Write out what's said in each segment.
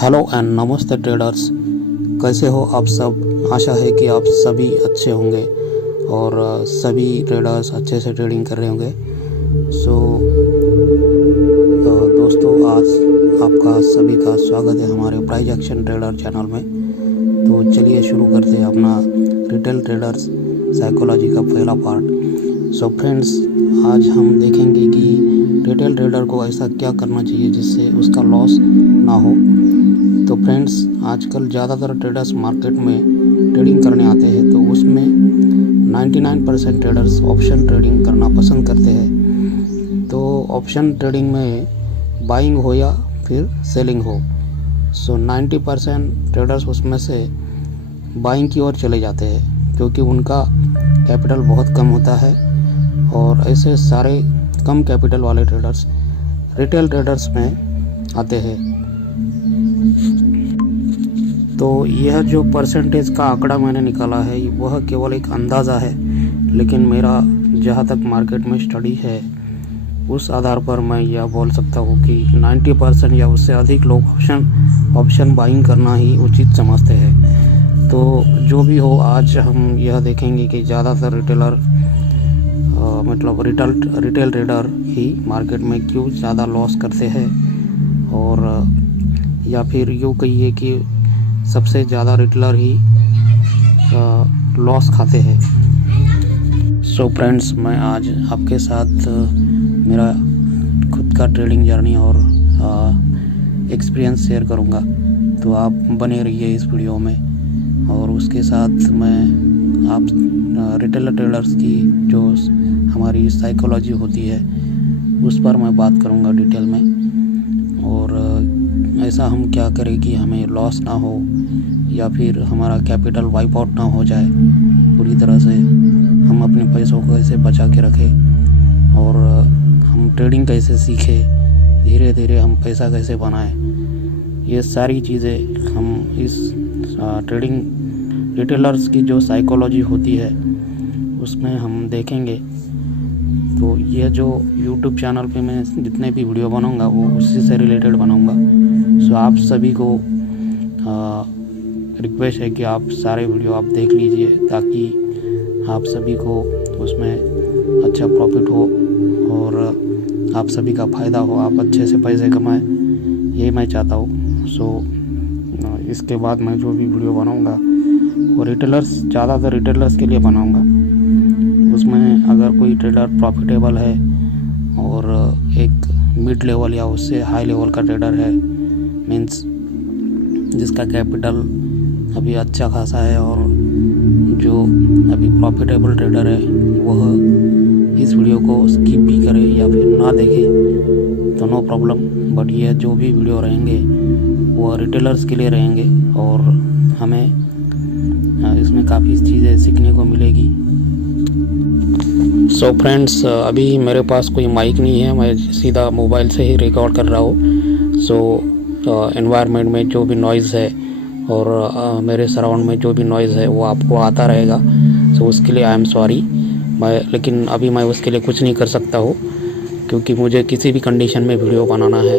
Hello and नमस्ते traders. कैसे हो आप सब। आशा है कि आप सभी अच्छे होंगे और सभी ट्रेडर्स अच्छे से ट्रेडिंग कर रहे होंगे। दोस्तों, आज आपका सभी का स्वागत है हमारे प्राइज एक्शन ट्रेडर चैनल में। तो चलिए शुरू करते हैं अपना रिटेल ट्रेडर्स साइकोलॉजी का पहला पार्ट। फ्रेंड्स, आज हम देखेंगे कि रिटेल ट्रेडर को ऐसा क्या करना चाहिए जिससे उसका लॉस ना हो। तो फ्रेंड्स, आजकल ज़्यादातर ट्रेडर्स मार्केट में ट्रेडिंग करने आते हैं, तो उसमें 99% ट्रेडर्स ऑप्शन ट्रेडिंग करना पसंद करते हैं। तो ऑप्शन ट्रेडिंग में बाइंग हो या फिर सेलिंग हो, 90% ट्रेडर्स उसमें से बाइंग की ओर चले जाते हैं, क्योंकि उनका कैपिटल बहुत कम होता है। और ऐसे सारे कम कैपिटल वाले ट्रेडर्स रिटेल ट्रेडर्स में आते हैं। तो यह जो परसेंटेज का आंकड़ा मैंने निकाला है वह केवल एक अंदाज़ा है, लेकिन मेरा जहाँ तक मार्केट में स्टडी है उस आधार पर मैं यह बोल सकता हूँ कि 90% या उससे अधिक लोग ऑप्शन बाइंग करना ही उचित समझते हैं। तो जो भी हो, आज हम यह देखेंगे कि ज़्यादातर रिटेल ट्रेडर ही मार्केट में क्यों ज़्यादा लॉस करते हैं, और या फिर यूँ कहिए कि सबसे ज़्यादा रिटेलर ही लॉस खाते हैं। फ्रेंड्स, मैं आज आपके साथ मेरा खुद का ट्रेडिंग जर्नी और एक्सपीरियंस शेयर करूंगा। तो आप बने रहिए इस वीडियो में, और उसके साथ मैं आप रिटेल ट्रेडर्स की जो हमारी साइकोलॉजी होती है उस पर मैं बात करूंगा डिटेल में, और ऐसा हम क्या करें कि हमें लॉस ना हो या फिर हमारा कैपिटल वाइप आउट ना हो जाए पूरी तरह से। हम अपने पैसों को कैसे बचा के रखें, और हम ट्रेडिंग कैसे सीखें, धीरे धीरे हम पैसा कैसे बनाएं। ये सारी चीज़ें हम इस ट्रेडिंग रिटेलर्स की जो साइकोलॉजी होती है उसमें हम देखेंगे। तो ये जो YouTube चैनल पे मैं जितने भी वीडियो बनाऊंगा वो उसी से रिलेटेड बनाऊंगा। आप सभी को रिक्वेस्ट है कि आप सारे वीडियो आप देख लीजिए, ताकि आप सभी को उसमें अच्छा प्रॉफिट हो और आप सभी का फ़ायदा हो, आप अच्छे से पैसे कमाएं, ये मैं चाहता हूँ। इसके बाद मैं जो भी वीडियो बनाऊंगा वो ज़्यादातर रिटेलर्स के लिए बनाऊंगा। उसमें अगर कोई ट्रेडर प्रॉफिटेबल है और एक मिड लेवल या उससे हाई लेवल का ट्रेडर है, मीन्स जिसका कैपिटल अभी अच्छा खासा है और जो अभी प्रॉफिटेबल ट्रेडर है, वह इस वीडियो को स्किप भी करे या फिर ना देखे तो नो प्रॉब्लम। बट ये जो भी वीडियो रहेंगे वो रिटेलर्स के लिए रहेंगे और हमें इसमें काफ़ी चीज़ें सीखने को मिलेगी। फ्रेंड्स, अभी मेरे पास कोई माइक नहीं है, मैं सीधा मोबाइल से ही रिकॉर्ड कर रहा हूँ। एनवायरनमेंट में जो भी नॉइज़ है और मेरे सराउंड में जो भी नॉइज़ है वो आपको आता रहेगा। उसके लिए आई एम सॉरी। लेकिन अभी मैं उसके लिए कुछ नहीं कर सकता हूँ, क्योंकि मुझे किसी भी कंडीशन में वीडियो बनाना है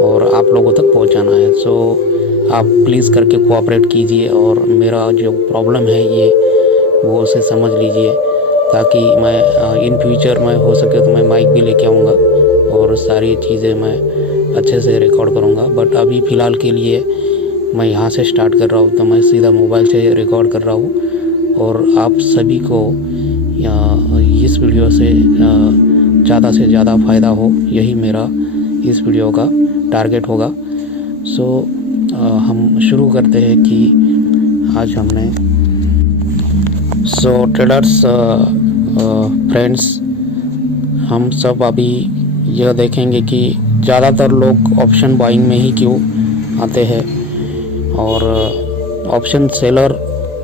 और आप लोगों तक पहुँचाना है। आप प्लीज़ करके कोऑपरेट कीजिए और मेरा जो प्रॉब्लम है ये वो उसे समझ लीजिए, ताकि मैं इन फ्यूचर में हो सके तो मैं माइक भी लेके आऊँगा और सारी चीज़ें मैं अच्छे से रिकॉर्ड करूँगा। बट अभी फ़िलहाल के लिए मैं यहाँ से स्टार्ट कर रहा हूँ, तो मैं सीधा मोबाइल से रिकॉर्ड कर रहा हूँ। और आप सभी को इस वीडियो से ज़्यादा फ़ायदा हो, यही मेरा इस वीडियो का टारगेट होगा। हम शुरू करते हैं कि आज हमने ट्रेडर्स फ्रेंड्स, हम सब अभी यह देखेंगे कि ज़्यादातर लोग ऑप्शन बाइंग में ही क्यों आते हैं, और ऑप्शन सेलर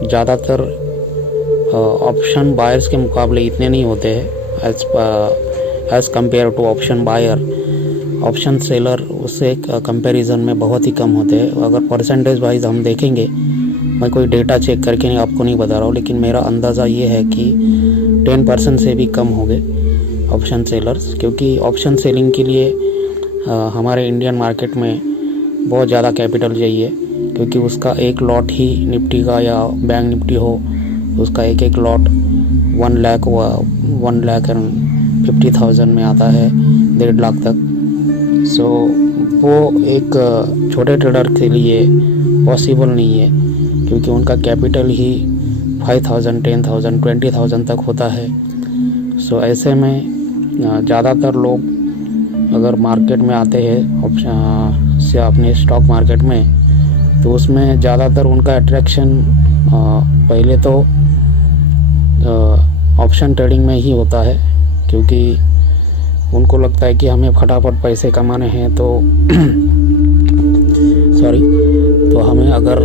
ज़्यादातर ऑप्शन बायर्स के मुकाबले इतने नहीं होते हैं as compare to option buyer. Option seller उससे कंपैरिजन में बहुत ही कम होते हैं। अगर परसेंटेज वाइज हम देखेंगे, मैं कोई डेटा चेक करके आपको नहीं बता रहा हूँ, लेकिन मेरा अंदाज़ा ये है कि 10% से भी कम हो गए ऑप्शन सेलर्स, क्योंकि ऑप्शन सेलिंग के लिए हमारे इंडियन मार्केट में बहुत ज़्यादा कैपिटल चाहिए, क्योंकि उसका एक लॉट ही निफ्टी का या बैंक निफ्टी हो, उसका एक एक लॉट 1,50,000 में आता है, 1.5 लाख तक। सो वो एक छोटे ट्रेडर के लिए पॉसिबल नहीं है, क्योंकि उनका कैपिटल ही 5,000, 10,000, 20,000 तक होता है। सो ऐसे में ज़्यादातर लोग अगर मार्केट में आते हैं से अपने स्टॉक मार्केट में, तो उसमें ज़्यादातर उनका अट्रैक्शन पहले तो ऑप्शन ट्रेडिंग में ही होता है, क्योंकि उनको लगता है कि हमें फटाफट पैसे कमाने हैं। तो तो हमें अगर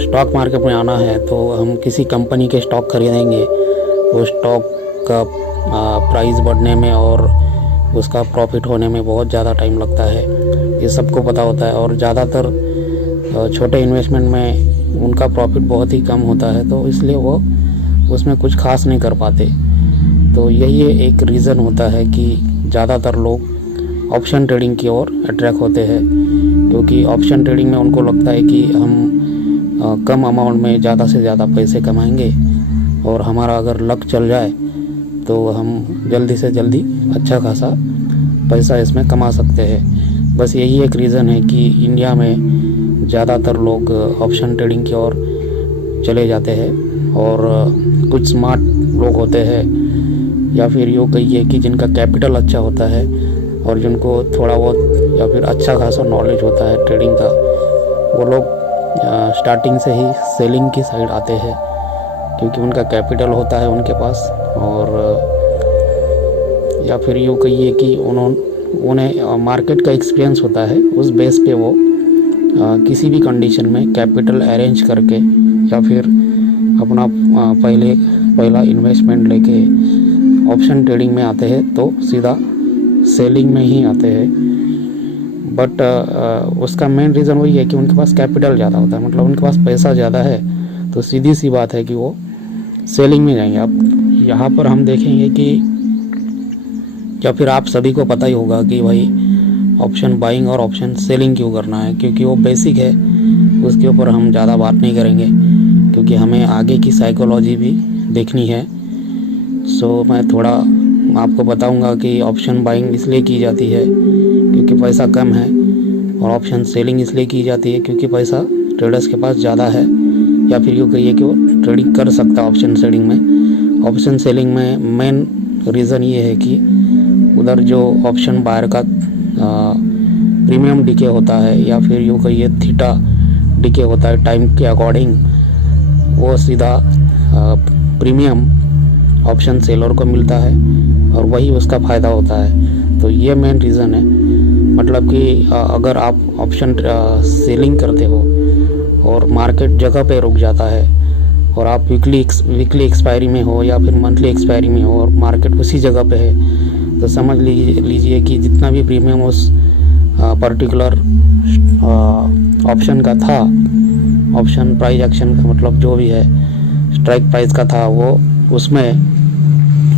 स्टॉक मार्केट में आना है तो हम किसी कंपनी के स्टॉक खरीदेंगे, वो स्टॉक का प्राइस बढ़ने में और उसका प्रॉफिट होने में बहुत ज़्यादा टाइम लगता है, ये सबको पता होता है। और ज़्यादातर छोटे इन्वेस्टमेंट में उनका प्रॉफिट बहुत ही कम होता है, तो इसलिए वो उसमें कुछ खास नहीं कर पाते। तो यही एक रीज़न होता है कि ज़्यादातर लोग ऑप्शन ट्रेडिंग की ओर अट्रैक्ट होते हैं, क्योंकि ऑप्शन ट्रेडिंग में उनको लगता है कि हम कम अमाउंट में ज़्यादा से ज़्यादा पैसे कमाएंगे, और हमारा अगर लक चल जाए तो हम जल्दी से जल्दी अच्छा खासा पैसा इसमें कमा सकते हैं। बस यही एक रीज़न है कि इंडिया में ज़्यादातर लोग ऑप्शन ट्रेडिंग की ओर चले जाते हैं। और कुछ स्मार्ट लोग होते हैं, या फिर यूँ कहिए कि जिनका कैपिटल अच्छा होता है और जिनको थोड़ा बहुत या फिर अच्छा खासा नॉलेज होता है ट्रेडिंग का, वो लोग स्टार्टिंग से ही सेलिंग की साइड आते हैं, क्योंकि उनका कैपिटल होता है उनके पास। और या फिर यूँ कहिए कि उन्हें मार्केट का एक्सपीरियंस होता है, उस बेस पे वो किसी भी कंडीशन में कैपिटल अरेंज करके या फिर अपना पहला इन्वेस्टमेंट लेके ऑप्शन ट्रेडिंग में आते हैं, तो सीधा सेलिंग में ही आते हैं। बट उसका मेन रीज़न वही है कि उनके पास कैपिटल ज़्यादा होता है, मतलब उनके पास पैसा ज़्यादा है, तो सीधी सी बात है कि वो सेलिंग में जाएंगे। अब यहाँ पर हम देखेंगे कि या फिर आप सभी को पता ही होगा कि भाई ऑप्शन बाइंग और ऑप्शन सेलिंग क्यों करना है, क्योंकि वो बेसिक है, उसके ऊपर हम ज़्यादा बात नहीं करेंगे, क्योंकि हमें आगे की साइकोलॉजी भी देखनी है। सो मैं थोड़ा आपको बताऊंगा कि ऑप्शन बाइंग इसलिए की जाती है क्योंकि पैसा कम है, और ऑप्शन सेलिंग इसलिए की जाती है क्योंकि पैसा ट्रेडर्स के पास ज़्यादा है, या फिर यूँ कहिए कि वो ट्रेडिंग कर सकता है ऑप्शन सेलिंग में। ऑप्शन सेलिंग में मेन रीज़न ये है कि उधर जो ऑप्शन बायर का प्रीमियम डिके होता है, या फिर यूँ कहिए थीटा डिके होता है टाइम के अकॉर्डिंग, वो सीधा प्रीमियम ऑप्शन सेलर को मिलता है और वही उसका फ़ायदा होता है। तो ये मेन रीज़न है। मतलब कि अगर आप ऑप्शन सेलिंग करते हो और मार्केट जगह पे रुक जाता है, और आप वीकली एक्सपायरी में हो या फिर मंथली एक्सपायरी में हो, और मार्केट उसी जगह पे है, तो समझ लीजिए कि जितना भी प्रीमियम उस पर्टिकुलर ऑप्शन का था, ऑप्शन प्राइस एक्शन का मतलब जो भी है स्ट्राइक प्राइस का था, वो उसमें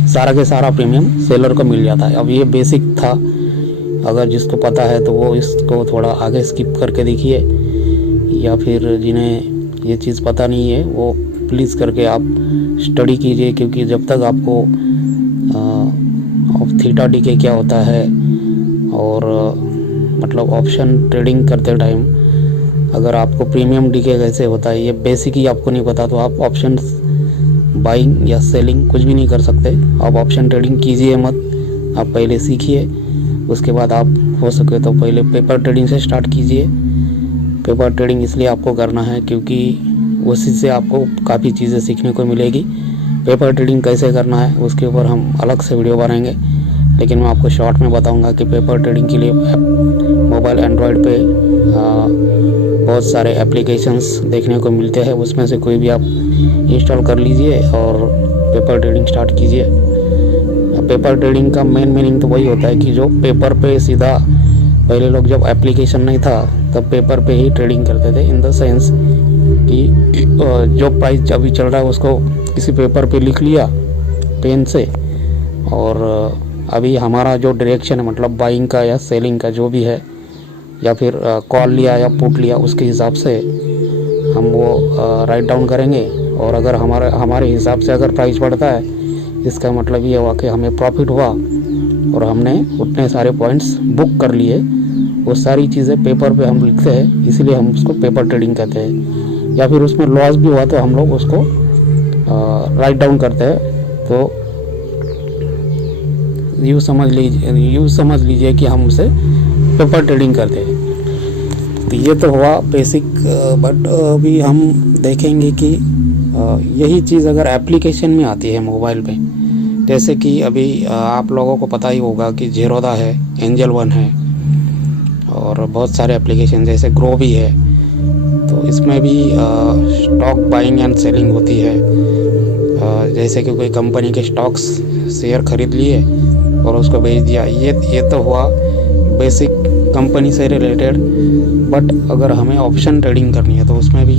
सारा के सारा प्रीमियम सेलर को मिल जाता है। अब ये बेसिक था, अगर जिसको पता है तो वो इसको थोड़ा आगे स्किप करके देखिए, या फिर जिन्हें ये चीज़ पता नहीं है वो प्लीज़ करके आप स्टडी कीजिए, क्योंकि जब तक आपको थीटा डीके क्या होता है और मतलब ऑप्शन ट्रेडिंग करते टाइम अगर आपको प्रीमियम डीके कैसे होता है, ये बेसिक ही आपको नहीं पता, तो आप ऑप्शन बाइंग या सेलिंग कुछ भी नहीं कर सकते। आप ऑप्शन ट्रेडिंग कीजिए मत, आप पहले सीखिए, उसके बाद आप हो सके तो पहले पेपर ट्रेडिंग से स्टार्ट कीजिए। पेपर ट्रेडिंग इसलिए आपको करना है क्योंकि उसी से आपको काफ़ी चीज़ें सीखने को मिलेगी। पेपर ट्रेडिंग कैसे करना है उसके ऊपर हम अलग से वीडियो बनाएंगे, लेकिन मैं आपको शॉर्ट में बताऊंगा कि पेपर ट्रेडिंग के लिए मोबाइल एंड्रॉयड पे बहुत सारे एप्लीकेशंस देखने को मिलते हैं, उसमें से कोई भी आप इंस्टॉल कर लीजिए और पेपर ट्रेडिंग स्टार्ट कीजिए। पेपर ट्रेडिंग का मेन मीनिंग तो वही होता है कि जो पेपर पे सीधा, पहले लोग जब एप्लीकेशन नहीं था तब पेपर पे ही ट्रेडिंग करते थे, इन द सेंस कि जो प्राइस अभी चल रहा है उसको किसी पेपर पे लिख लिया पेन से, और अभी हमारा जो डायरेक्शन है मतलब बाइंग का या सेलिंग का जो भी है, या फिर कॉल लिया या पुट लिया, उसके हिसाब से हम वो राइट डाउन करेंगे। और अगर हमारे हिसाब से अगर प्राइस बढ़ता है, इसका मतलब ये हुआ कि हमें प्रॉफिट हुआ और हमने उतने सारे पॉइंट्स बुक कर लिए। वो सारी चीज़ें पेपर पे हम लिखते हैं, इसीलिए हम उसको पेपर ट्रेडिंग कहते हैं। या फिर उसमें लॉस भी हुआ तो हम लोग उसको राइट डाउन करते हैं। तो यूँ समझ लीजिए कि हम उसे पेपर ट्रेडिंग करते हैं। तो ये तो हुआ बेसिक, बट अभी हम देखेंगे कि यही चीज़ अगर एप्लीकेशन में आती है मोबाइल पे, जैसे कि अभी आप लोगों को पता ही होगा कि ज़ेरोधा है, एंजल वन है और बहुत सारे एप्लीकेशन जैसे ग्रो भी है। तो इसमें भी स्टॉक बाइंग एंड सेलिंग होती है। जैसे कि कोई कंपनी के स्टॉक्स शेयर खरीद लिए और उसको बेच दिया, ये तो हुआ बेसिक कंपनी से रिलेटेड। बट अगर हमें ऑप्शन ट्रेडिंग करनी है तो उसमें भी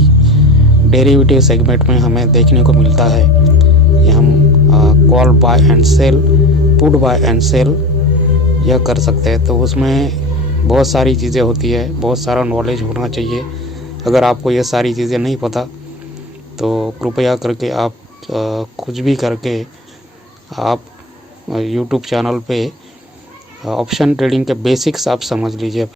डेरिवेटिव सेगमेंट में हमें देखने को मिलता है कि हम call buy and sell, put buy and sell यह कर सकते हैं। तो उसमें बहुत सारी चीज़ें होती है, बहुत सारा नॉलेज होना चाहिए। अगर आपको ये सारी चीज़ें नहीं पता तो कृपया करके आप कुछ भी करके आप यूट्यूब चैनल पे ऑप्शन ट्रेडिंग के बेसिक्स आप समझ लीजिए।